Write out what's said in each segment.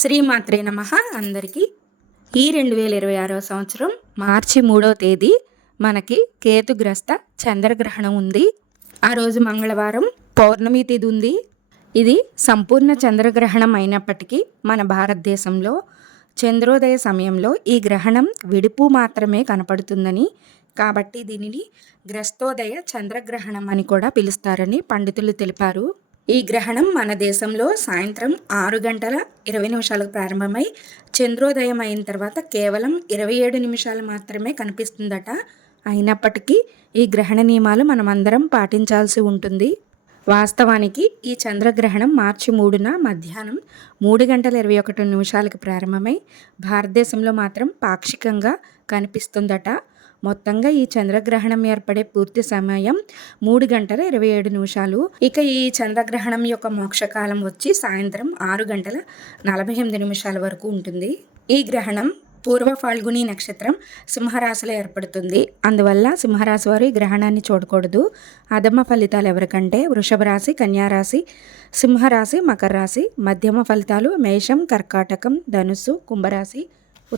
శ్రీమాత్రే నమః. అందరికీ ఈ 2026 సంవత్సరం మార్చి 3వ తేదీ మనకి కేతుగ్రస్త చంద్రగ్రహణం ఉంది. ఆ రోజు మంగళవారం పౌర్ణమి తిథి ఉంది. ఇది సంపూర్ణ చంద్రగ్రహణం అయినప్పటికీ మన భారతదేశంలో చంద్రోదయ సమయంలో ఈ గ్రహణం విడుపు మాత్రమే కనపడుతుందని, కాబట్టి దీనిని గ్రస్తోదయ చంద్రగ్రహణం అని కూడా పిలుస్తారని పండితులు తెలిపారు. ఈ గ్రహణం మన దేశంలో సాయంత్రం 6:20 ప్రారంభమై చంద్రోదయం అయిన తర్వాత కేవలం 27 నిమిషాలు మాత్రమే కనిపిస్తుందట. అయినప్పటికీ ఈ గ్రహణ నియమాలు మనమందరం పాటించాల్సి ఉంటుంది. వాస్తవానికి ఈ చంద్రగ్రహణం మార్చి 3న మధ్యాహ్నం 3:21 ప్రారంభమై భారతదేశంలో మాత్రం పాక్షికంగా కనిపిస్తుందట. మొత్తంగా ఈ చంద్రగ్రహణం ఏర్పడే పూర్తి సమయం 3:27. ఇక ఈ చంద్రగ్రహణం యొక్క మోక్షకాలం వచ్చి సాయంత్రం 6:48 వరకు ఉంటుంది. ఈ గ్రహణం పూర్వ ఫాల్గుని నక్షత్రం సింహరాశిలో ఏర్పడుతుంది. అందువల్ల సింహరాశి వారు ఈ గ్రహణాన్ని చూడకూడదు. అధమ ఫలితాలు ఎవరికంటే వృషభ రాశి, కన్యారాశి, సింహరాశి, మకర రాశి. మధ్యమ ఫలితాలు మేషం, కర్కాటకం, ధనుస్సు, కుంభరాశి.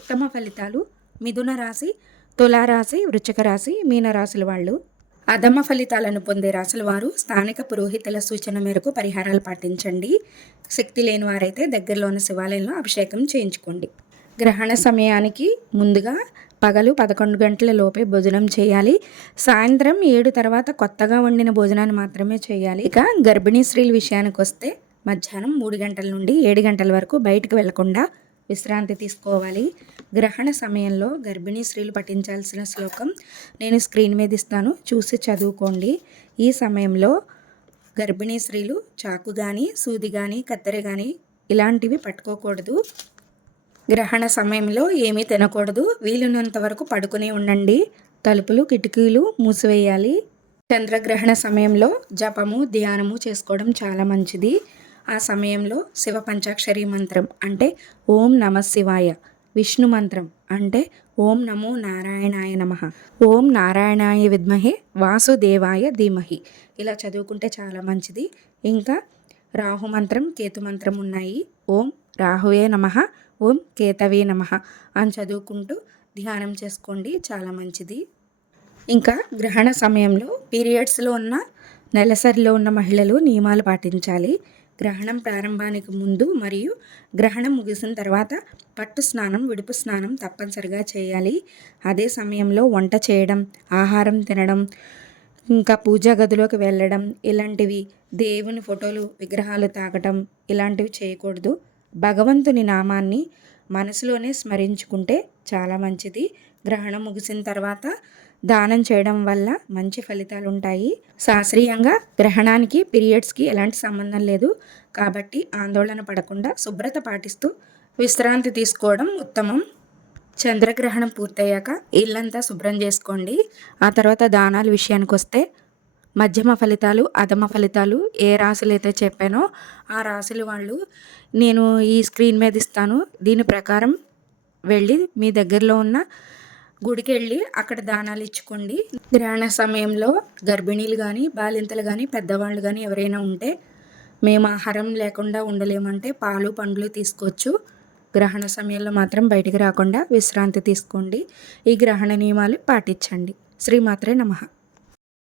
ఉత్తమ ఫలితాలు మిథున రాశి, తులారాశి, వృశ్చిక రాశి, మీనరాశుల వాళ్ళు. అధమ ఫలితాలను పొందే రాశుల వారు స్థానిక పురోహితుల సూచన మేరకు పరిహారాలు పాటించండి. శక్తి లేని వారైతే దగ్గరలో ఉన్న శివాలయంలో అభిషేకం చేయించుకోండి. గ్రహణ సమయానికి ముందుగా పగలు 11 గంటల లోపే భోజనం చేయాలి. సాయంత్రం 7 తర్వాత కొత్తగా వండిన భోజనాన్ని మాత్రమే చేయాలి. ఇక గర్భిణీ స్త్రీల విషయానికి వస్తే మధ్యాహ్నం 3 గంటల నుండి 7 గంటల వరకు బయటకు వెళ్లకుండా విశ్రాంతి తీసుకోవాలి. గ్రహణ సమయంలో గర్భిణీ స్త్రీలు పఠించాల్సిన శ్లోకం నేను స్క్రీన్ మీద ఇస్తాను, చూసి చదువుకోండి. ఈ సమయంలో గర్భిణీ స్త్రీలు చాకు కానీ, సూది కానీ, కత్తెర కానీ ఇలాంటివి పట్టుకోకూడదు. గ్రహణ సమయంలో ఏమీ తినకూడదు. వీలున్నంత వరకు పడుకునే ఉండండి. తలుపులు, కిటికీలు మూసివేయాలి. చంద్రగ్రహణ సమయంలో జపము, ధ్యానము చేసుకోవడం చాలా మంచిది. ఆ సమయంలో శివ పంచాక్షరి మంత్రం అంటే ఓం నమ శివాయ, విష్ణు మంత్రం అంటే ఓం నమో నారాయణాయ నమః, ఓం నారాయణాయ విద్మహే వాసుదేవాయ ధీమహి ఇలా చదువుకుంటే చాలా మంచిది. ఇంకా రాహు మంత్రం, కేతు మంత్రం ఉన్నాయి. ఓం రాహువే నమః, ఓం కేతవే నమః అని చదువుకుంటూ ధ్యానం చేసుకోండి, చాలా మంచిది. ఇంకా గ్రహణ సమయంలో పీరియడ్స్లో ఉన్న, నెలసరిలో ఉన్న మహిళలు నియమాలు పాటించాలి. గ్రహణం ప్రారంభానికి ముందు మరియు గ్రహణం ముగిసిన తర్వాత పట్టు స్నానం, విడుపు స్నానం తప్పనిసరిగా చేయాలి. అదే సమయంలో వంట చేయడం, ఆహారం తినడం, ఇంకా పూజా గదిలోకి వెళ్ళడం, ఇలాంటివి, దేవుని ఫోటోలు, విగ్రహాలు తాకటం ఇలాంటివి చేయకూడదు. భగవంతుని నామాన్ని మనసులోనే స్మరించుకుంటే చాలా మంచిది. గ్రహణం ముగిసిన తర్వాత దానం చేయడం వల్ల మంచి ఫలితాలు ఉంటాయి. శాస్త్రీయంగా గ్రహణానికి పీరియడ్స్కి ఎలాంటి సంబంధం లేదు. కాబట్టి ఆందోళన పడకుండా శుభ్రత పాటిస్తూ విశ్రాంతి తీసుకోవడం ఉత్తమం. చంద్రగ్రహణం పూర్తయ్యాక ఇల్లంతా శుభ్రం చేసుకోండి. ఆ తర్వాత దానాల విషయానికి వస్తే మధ్యమ ఫలితాలు, అధమ ఫలితాలు ఏ రాశులు అయితే చెప్పానో ఆ రాశుల వాళ్ళు నేను ఈ స్క్రీన్ మీద ఇస్తాను. దీని ప్రకారం వెళ్ళి మీ దగ్గరలో ఉన్న గుడికి వెళ్ళి అక్కడ దానాలు ఇచ్చుకోండి. గ్రహణ సమయంలో గర్భిణీలు కానీ, బాలింతలు కానీ, పెద్దవాళ్ళు కానీ ఎవరైనా ఉంటే మేము ఆహారం లేకుండా ఉండలేమంటే పాలు, పండ్లు తీసుకోవచ్చు. గ్రహణ సమయంలో మాత్రం బయటికి రాకుండా విశ్రాంతి తీసుకోండి. ఈ గ్రహణ నియమాలు పాటించండి. శ్రీమాత్రే నమః.